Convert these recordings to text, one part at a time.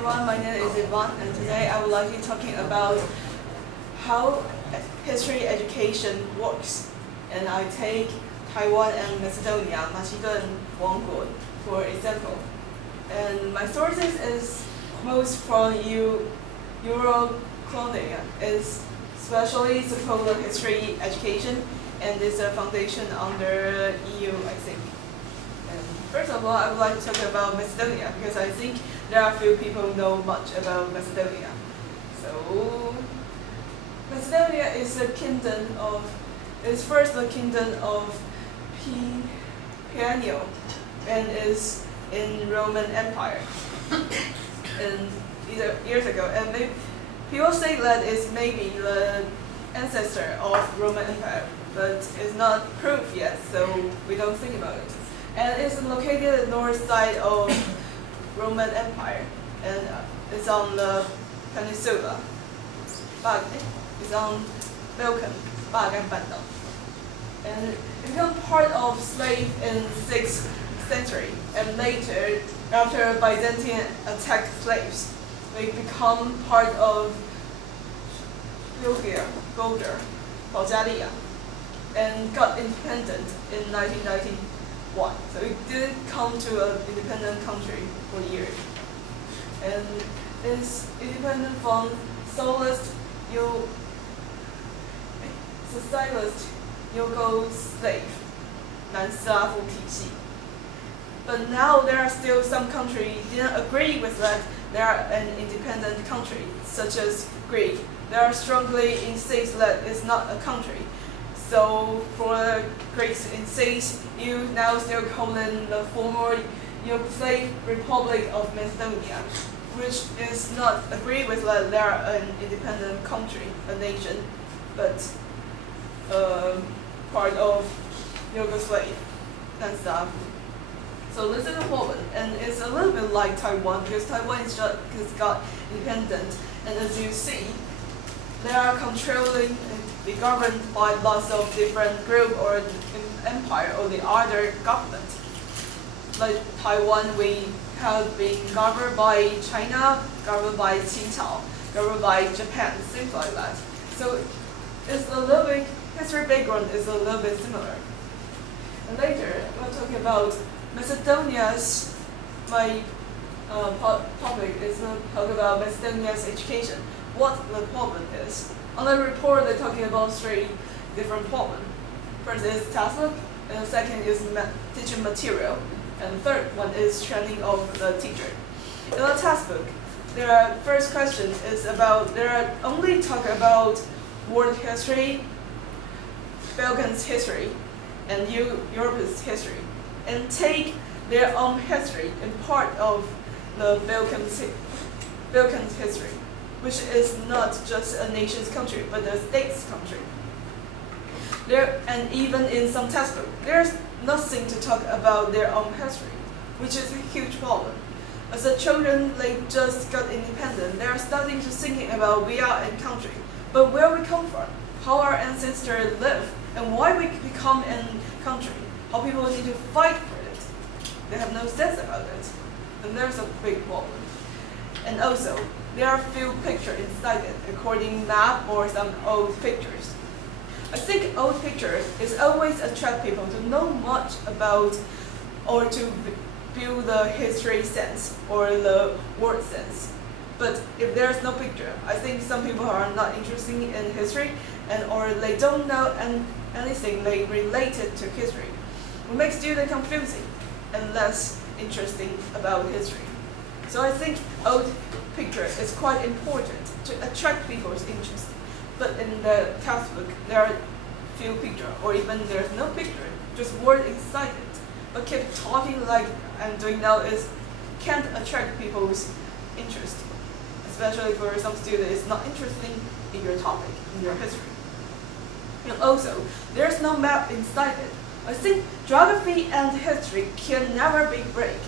everyone, my name is Yvonne, and today I would like to be talking about how history education works. And I take Taiwan and Macedonia, Macedon, for example. And my sources is most from Euroclonia, is especially support the history education, and is a foundation under EU, I think. First of all, I would like to talk about Macedonia because I think there are few people know much about Macedonia. So, Macedonia is the kingdom of, is first the kingdom of Piano, and is in Roman Empire, and years ago. And people say that it's maybe the ancestor of Roman Empire, but it's not proved yet, so we don't think about it. And it's located at the north side of Roman Empire, and it's on the peninsula. It's on Balkan, and it became part of slave in 6th century, and later, after Byzantine attacked slaves, they become part of Bulgaria, and got independent in 1991. So it didn't come to an independent country for years. And it's independent from Socialist Yugoslav 南斯拉夫体系. But now there are still some countries didn't agree with that they are an independent country, such as Greece. They are strongly insist that it's not a country. So for Greece insists, you now still call them the former Yugoslav Republic of Macedonia, which is not agree with that they are an independent country, a nation, but part of Yugoslav. That's that. So this is a problem, and it's a little bit like Taiwan, because Taiwan is just got independent, and as you see, they are controlling, be governed by lots of different group or empire or the other government. Like Taiwan, we have been governed by China, governed by Qingtao, governed by Japan, things like that. So it's a little bit, history background is a little bit similar. And later, we'll talk about Macedonia's, my topic is to talk about Macedonia's education, what the problem is. On the report, they're talking about 3 different problems. First is textbook, and the second is teaching material, and the third one is training of the teacher. In the textbook, their first question is about, they are only talk about world history, Balkans history, and Europe's history, and take their own history and part of the Balkans history, which is not just a nation's country, but a state's country. And even in some textbooks, there's nothing to talk about their own history, which is a huge problem. As the children, they just got independent, they're starting to thinking about we are a country, but where we come from, how our ancestors live, and why we become a country, how people need to fight for it. They have no sense about it, and there's a big problem. And also, there are few pictures inside it, according map or some old pictures. I think old pictures is always attract people to know much about or to build the history sense or the word sense. But if there's no picture, I think some people are not interested in history or they don't know anything they related to history. It makes students confusing and less interesting about history. So I think old picture is quite important to attract people's interest. But in the textbook, there are few pictures, or even there's no picture, just word inside it. But keep talking like I'm doing now can't attract people's interest, especially for some students it's not interesting in your topic, in your history. And also, there's no map inside it. I think geography and history can never be break.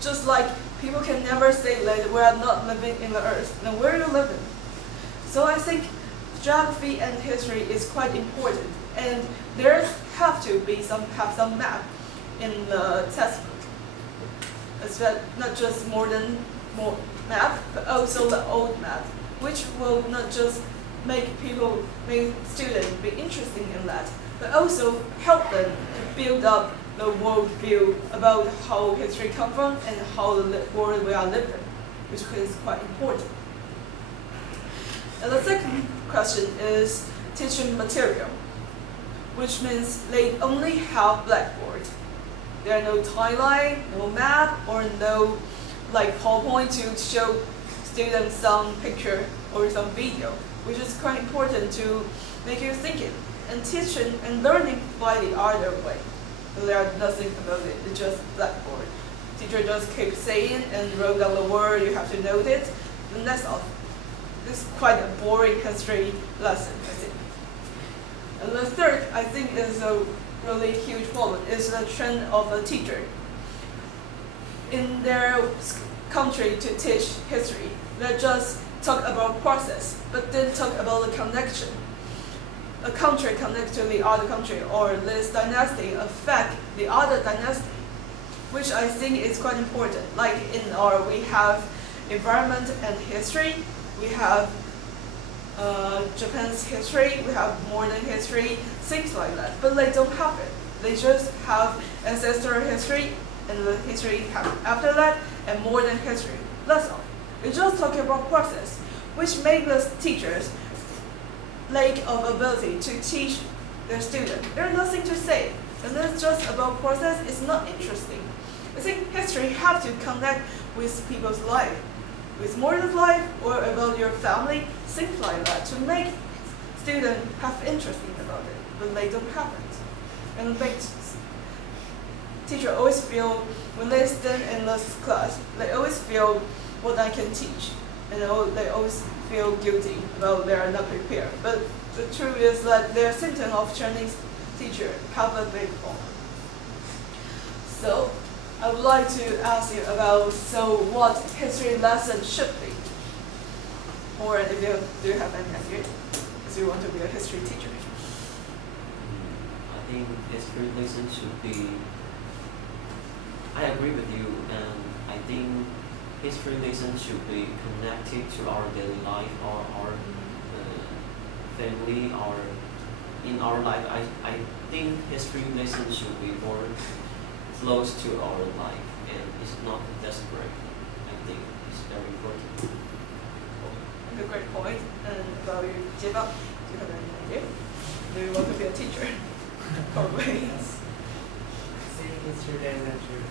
Just like people can never say that we are not living in the earth, then where are you living? So I think geography and history is quite important, and there have to be some map in the textbook. It's not just more than more map, but also the old map, which will not just make students be interested in that, but also help them to build up the world view about how history comes from and how the world we are living, which is quite important. And the second question is teaching material, which means they only have blackboard. There are no timeline, no map, or no PowerPoint to show students some picture or some video, which is quite important to make you thinking. And teaching and learning by the other way. There is nothing about it, it's just blackboard. Teacher just keeps saying and wrote down the word, you have to note it, and that's all. It's quite a boring history lesson, I think. And the third, I think, is a really huge problem, is the trend of a teacher. In their country to teach history, they just talk about process, but then talk about the connection. A country connects to the other country, or this dynasty affect the other dynasty, which I think is quite important. Like we have environment and history, we have Japan's history, we have modern history, things like that. But they don't have it. They just have ancestral history, and the history after that, and modern history. That's all. We're just talking about process, which makes the teachers lack of ability to teach their students. There's nothing to say, and that's just about process. It's not interesting. I think history have to connect with people's life, with modern life, or about your family, things like that, to make students have interest about it, but they don't have it. And make teacher always feel, when they stand in this class, they always feel what I can teach, and they always feel guilty about they are not prepared. But the truth is that their symptom of Chinese teacher have a big problem. So I would like to ask you about what history lesson should be, or if do you have any idea, if you want to be a history teacher. I think history lesson should be. I agree with you, and I think history lesson should be connected to our daily life or our family or in our life. I think history lesson should be more close to our life, and it's not desperate. I think it's very important. A great point. And about you, Yvonne, do you have any idea? Do you want to be a teacher? Probably. I think history lesson should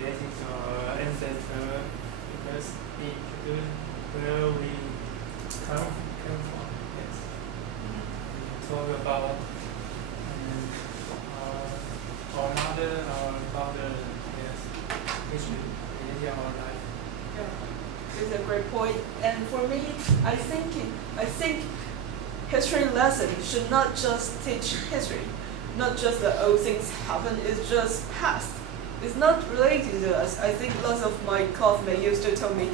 related to our ancestors, because it shows where we come from. Yes. We talk about our mother, our father, yes, history related to our life. Yeah, it's a great point. And for me, I think history lesson should not just teach history, not just the old things happen. It's just past. It's not related to us. I think lots of my classmates used to tell me,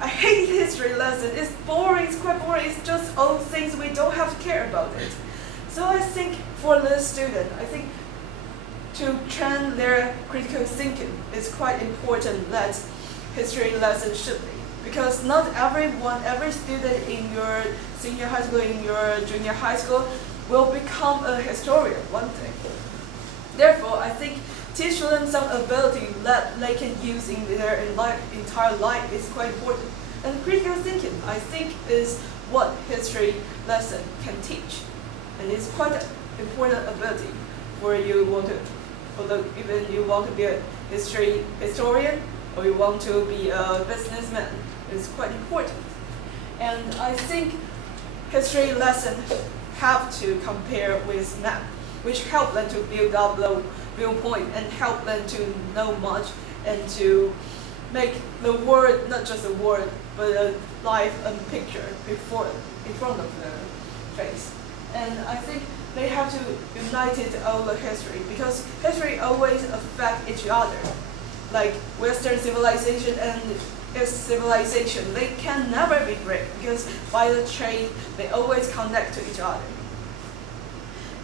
I hate history lesson. It's boring. It's quite boring. It's just old things. We don't have to care about it. So I think for the student, I think to train their critical thinking is quite important that history lesson should be. Because not every student in your senior high school, in your junior high school will become a historian one day. Therefore, I think teach them some ability that they can use in their entire life is quite important. And critical thinking, I think, is what history lesson can teach. And it's quite an important ability for you even you want to be a historian or you want to be a businessman. It's quite important. And I think history lessons have to compare with math, which help them to build up the viewpoint and help them to know much and to make the word not just a word but a life and picture in front of their face. And I think they have to unite it all the history, because history always affect each other. Like Western civilization and its civilization, they can never be great because by the trade they always connect to each other.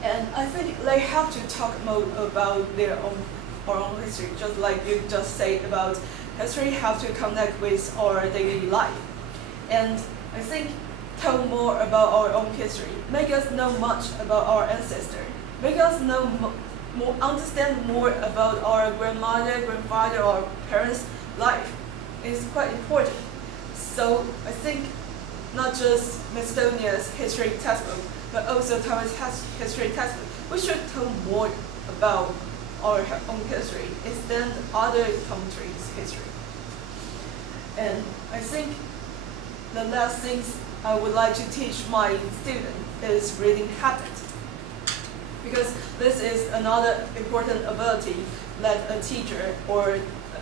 And I think they have to talk more about their own our own history, just like you just said about history have to connect with our daily life. And I think tell more about our own history, make us know much about our ancestors, make us know more, understand more about our grandmother, grandfather, or parents' life is quite important. So I think not just Macedonia's history textbook, but also Taiwan's history textbook, we should tell more about our own history instead of other countries' history. And I think the last things I would like to teach my students is reading habit. Because this is another important ability that a teacher or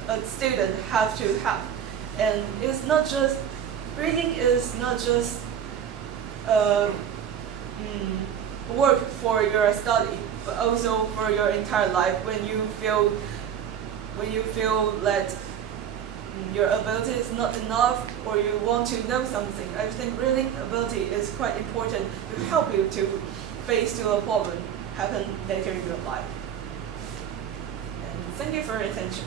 a student have to have. And it's not just, reading is not just work for your study, but also for your entire life when you feel that your ability is not enough or you want to know something. I think reading ability is quite important to help you to face to a problem happen later in your life. And thank you for your attention.